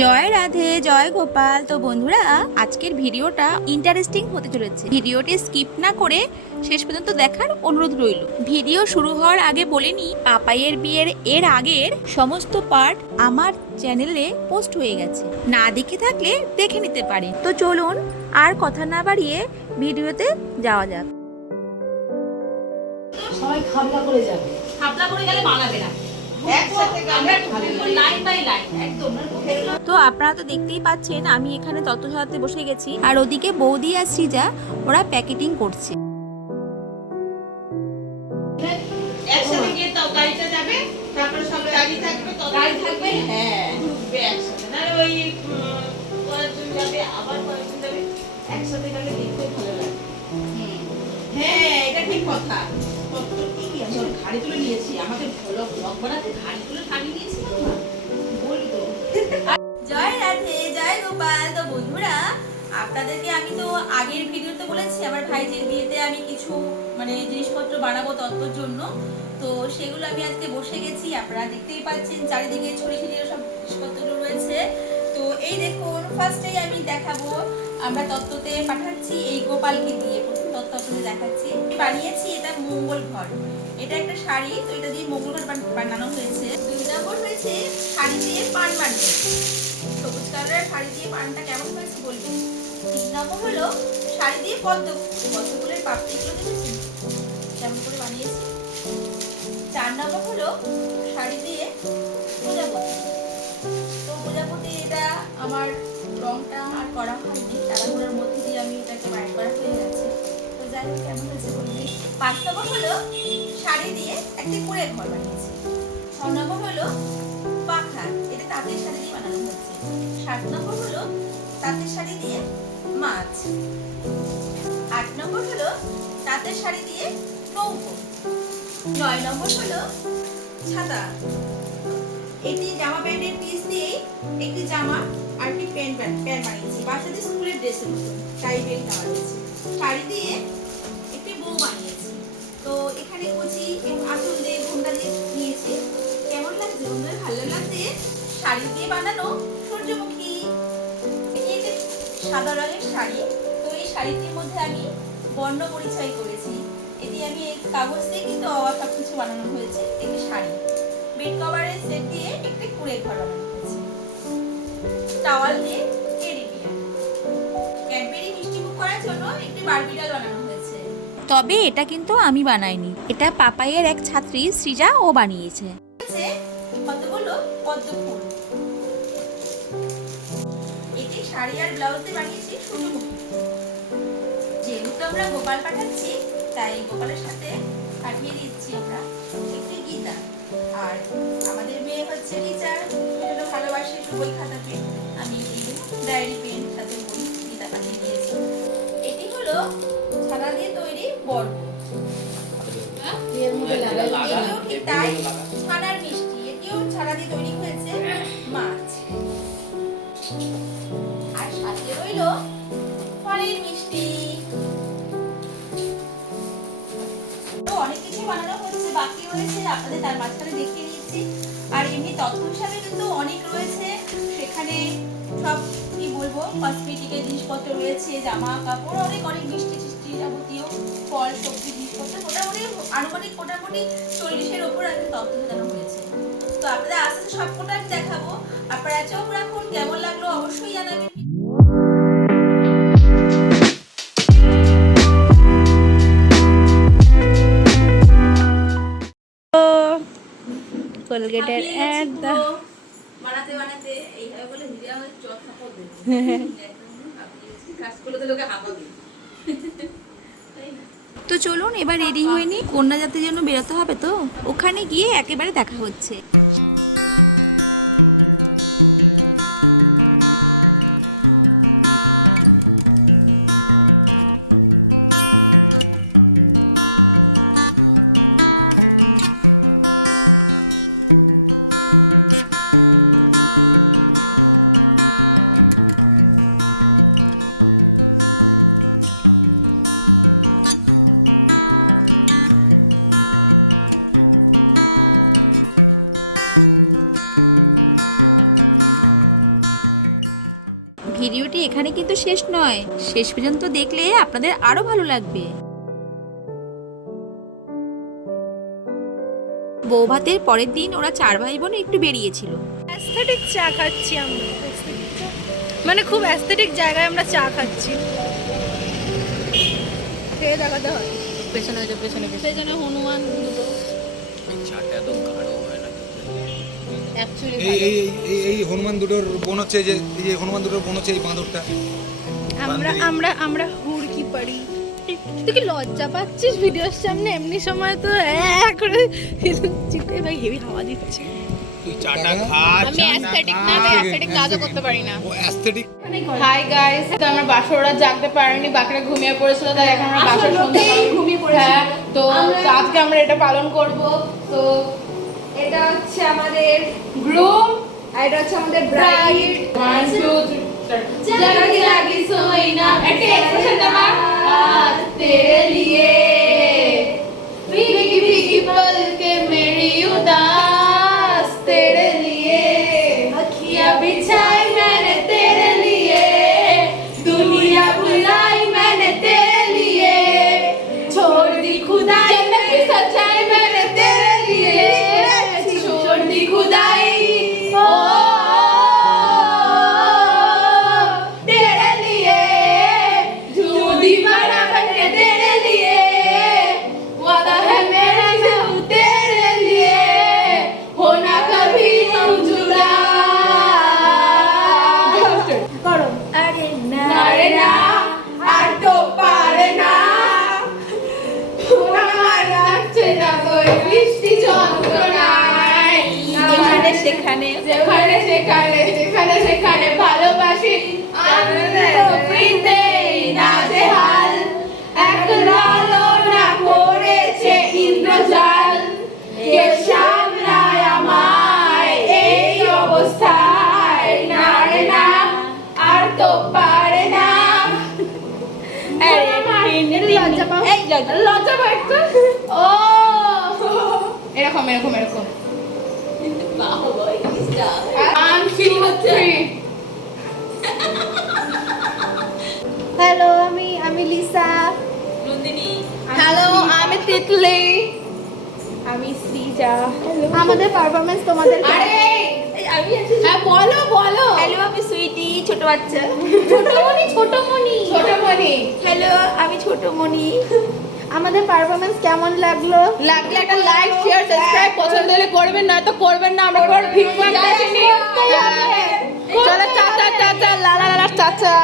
জয় রাধে, জয় গোপাল। তো বন্ধুরা, আজকের ভিডিওটা ইন্টারেস্টিং হতে চলেছে। ভিডিওটি স্কিপ না করে শেষ পর্যন্ত দেখার অনুরোধ রইল। ভিডিও শুরু হওয়ার আগে বলে নি, পাপাইয়ের বিয়ের আগের সমস্ত পার্ট আমার চ্যানেলে পোস্ট হয়ে গেছে, না দেখে থাকলে দেখে নিতে পারে। তো চলুন আর কথা না বাড়িয়ে ভিডিওতে যাওয়া যাক। সবাই খাবলা করে যাবে, খাবলা করে গেলে মানাবে না। তো আপনারা তো দেখতেই পাচ্ছেন, আমি এখানে তত্ত্ব সাজাতে বসে গেছি, আর ওদিকে বৌদি আর সৃজা ওরা প্যাকেটিং করছে। একসাথে গিয়ে তো গাড়িটা যাবে, তারপরে সব গাড়ি থাকবে, গাড়ি থাকবে, হ্যাঁ ঘুরবে একসাথে। না ওই কয়েকজন যাবে, আবার কয়েকজন যাবে, একসাথে গেলে দেখতে ভালো লাগে। হ্যাঁ, এটা ঠিক কথা। ঘাড়ি তুলে নিয়েছি, আমাকে ব্লগ বানাতে ঘাড়ি তুলে টানিয়ে নিয়েছিলাম না, বলি তো। জয় রাধে, জয় গোপাল। তো বন্ধুরা, আপনাদেরকে আমি তো আগের ভিডিওতে বলেছি আমার ভাইজির বিয়েতে আমি কিছু জিনিসপত্র বানাবো তত্ত্বর জন্য। তো সেগুলো আমি আজকে বসে গেছি, আপনারা দেখতেই পাচ্ছেন চারিদিকে ছড়িয়ে ছিটিয়ে সব জিনিসপত্রগুলো রয়েছে। তো এই দেখুন, ফার্স্টেই আমি দেখাবো, আমরা তত্ত্বতে পাঠাচ্ছি এই গোপালকে দিয়ে। প্রথম তত্ত্ব আপনাদের দেখাচ্ছি, বানিয়েছি এটা মঙ্গল ঘর। এটা একটা শাড়ি, তো এটা দিয়ে মঙ্গল ঘর বানানো হয়েছে। 2 নম্বর হয়েছে শাড়ি দিয়ে পান বানিয়েছি, সবুজ কালারের শাড়ি দিয়ে পানটা কেমন হয়েছে বলবেন। 3 নম্বর হলো শাড়ি দিয়ে পদ্ম ফুলের পাপড়িগুলো দেখেছেন কেমন করে বানিয়েছি। 4 নম্বর হলো শাড়ি দিয়ে প্রজাপতি। তো প্রজাপতি এটা আমার রংটা আর করা হয়নি, তাড়াহুড়োর মধ্যে দিয়ে আমি এটাকে বাইর করা হয়ে গেছে। তো যাই হোক, কেমন হয়েছে বলবেন। 5 নম্বর হলো শাড়ি দিয়ে একটা কুঁড়ে ঘর বানিয়েছি। 6 নম্বর হলো পাখা, এটা তাঁতের শাড়ি দিয়ে বানানো হচ্ছে। 7 নম্বর হলো তাঁতের শাড়ি দিয়ে মাছ। 8 নম্বর হলো তাঁতের শাড়ি দিয়ে নৌকো। 9 নম্বর হলো ছাতা। এটি জামা প্যান্টের পিস দিয়ে একটি জামা আর একটি প্যান্ট বানিয়েছি, বাচ্চাদের স্কুলের ড্রেসের মতো টাই বেল্ট দেওয়া রয়েছে। শাড়ি দিয়ে একটি বউ বানিয়েছি। তো এখানে কুচি আঁচল দিয়ে ঘুমটা দিয়ে নিয়েছি। কেমন লাগছে বন্ধুরা? ভালো লাগছে। শাড়ি দিয়ে বানানো সূর্যমুখী। এটি সাদা রঙের শাড়ি। তো এই শাড়িটির মধ্যে আমি বর্ণ পরিচয় করেছি। এটি আমি কাগজ দিয়ে কিন্তু সবকিছু বানানো হয়েছে। একটি শাড়ি, বেড কভারের সেট দিয়ে একটি কুঁড়ে ঘর বানানো হয়েছে। টাওয়াল দিয়ে টেডি বিয়ার, ক্যাডবেরি মিষ্টি মুখ করার জন্য একটি বারবি ডল বানানো হয়েছে। তবে এটা কিন্তু আমি বানাইনি, এটা পাপাইয়ের এক ছাত্রী সৃজা ও বানিয়েছে। কতগুলো পদ্ম ফুল। এটি শাড়ি আর ব্লাউজ দিয়ে বানিয়েছি সূর্যমুখী। যেহেতু আমরা গোপাল পাঠাচ্ছি, তাই গোপালের সাথে পাঠিয়ে দিচ্ছি আমরা একটি গীতা। আর আমাদের মেয়ে হচ্ছে টিচার, এজন্য ভালোবাসে একটু বই খাতা পেন। আমি ডায়েরি পেন সাথে বই গীতা পাঠিয়ে দিয়েছি। এটি হলো ছানা দিয়ে তৈরি বর্গ। এটিও ঠিক তাই, ছানার মিষ্টি। এটিও ছানা দিয়ে তৈরি হয়েছে মাছ। আর সাথে রইল ফলের মিষ্টি। তো অনেক কিছু বানানো হচ্ছে, বাকি রয়েছে, আপনাদের তার মাঝখানে দেখিয়ে দিচ্ছি। আর এমনি তথ্য হিসাবে কিন্তু অনেক রয়েছে, সেখানে সব কি বলবো, কসমেটিকের জিনিসপত্র রয়েছে, জামা কাপড়, অনেক অনেক মিষ্টি টিষ্টি যাবতীয় ফল সবজি জিনিসপত্র, মোটামুটি আনুমানিক 40-এর ওপর একটা তথ্য জানানো হয়েছে। তো আপনাদের আস্তে আস্তে সবকটা আমি দেখাবো। আপনারা চোখ রাখুন, কেমন লাগলো অবশ্যই জানাবেন। কোলগেটের অ্যাড বানাতে বানাতে এইভাবে বলে ভিডিও আমাদের চটকা পড়বে, কাজ করলে তো লোকে হাঁপাবে। তো চলুন এবার রেডি হয়ে নি, কন্যা জাতির জন্য বেরোতে হবে। তো ওখানে গিয়ে একেবারে দেখা হচ্ছে। ভিডিওটি এখানে কিন্তু শেষ নয়, শেষ পর্যন্ত দেখলে আপনাদের আরো ভালো লাগবে। বৌভাতের পরের দিন ওরা 4 ভাই বোন একটু বেরিয়েছিল। অ্যাস্থেটিক চা খাচ্ছি আমরা, মানে খুব অ্যাস্থেটিক জায়গায় আমরা চা খাচ্ছি। খেয়ে দেখাতে হয়। পেছনে পেছনে হনুমান দুটো। এই হনুমান দুটোর বোন হচ্ছে যে এই যে হনুমান দুটোর বোন হচ্ছে এই বাঁদরটা। আমরা হুড়কি পারি। তুই কি লজ্জা পাচ্ছিস ভিডিওর সামনে? এমনি সময় তো করে চিটে ভাই হেভি হাওয়া দিচ্ছে। তুই চাটা খা। আমি অ্যাস্থেটিক না, আমি অ্যাস্থেটিক কাজও করতে পারি না। ও অ্যাস্থেটিক। হাই গাইস, তো আমরা বাসররা জাগতে পারিনি, বাকিরা ঘুমিয়ে পড়েছিল, তাই এখন আমরা বাসর সন্ধ্যা ঘুমিয়ে পড়েছি। হ্যাঁ, তো আজকে আমরা এটা পালন করব। তো এটা হচ্ছে আমাদের গ্রুম আর এটা হচ্ছে আমাদের ব্রাইড। 1 2 3 জাগি জাগি সোইনা, একটা এক্সপ্রেশন দেবা। आज तेरे लिए भीगी भीगी पल के मेरी उदास, तेरे लिए अखियां बिछाई मैंने तेरे लिए, दुनिया बुलाई मैंने तेरे लिए, छोड़ दी खुदाई जन्नत भी सजाई मैंने तेरे लिए, छोड़ दी खुदाई ओ तेरे लिए, जो दीवाना बन के तेरे लिए, वादा है मेरा जो तेरे लिए, होना कभी हम जुदा। করো আরে না নারে না আর তো পারে না, আমার লাগছে না ওই বৃষ্টি যন্ত্রণায়, যেখানে সেখানে যেখানে সেখানে যেখানে সেখানে ভালোবাসি আনন্দ ফ্রিতেই নাজেহাল, একরালো না করেছে ইন্দ্রজাল, কে সামলায় আমায় এই অবস্থায়, না রে না আর তো পারে না। লজ্জা পাও? এই লজ্জা। লজ্জা পাই একটু। ও এরকম এরকম এরকম। 1 2 3 হ্যালো, আমি লিসা, নন্দিনী, হ্যালো আমি তিতলি। আমি শ্রীজা। আমাদের পারফরম্যান্স তোমাদের আরে এই আমি আছি। হ্যাঁ বলো বলো। হ্যালো, আমি সুইটি, ছোট বাচ্চা। ছোটমণি ছোটমণি ছোটমণি। হ্যালো, আমি ছোট মনি। আমাদের পারফরম্যান্স কেমন লাগলো? লাগলে একটা লাইক শেয়ার সাবস্ক্রাইব, পছন্দ হলে করবেন, নয়তো করবেন না। আমরা ভিক মানতে আসিনি। চলো টাটা টাটা লা লা লা টাটা।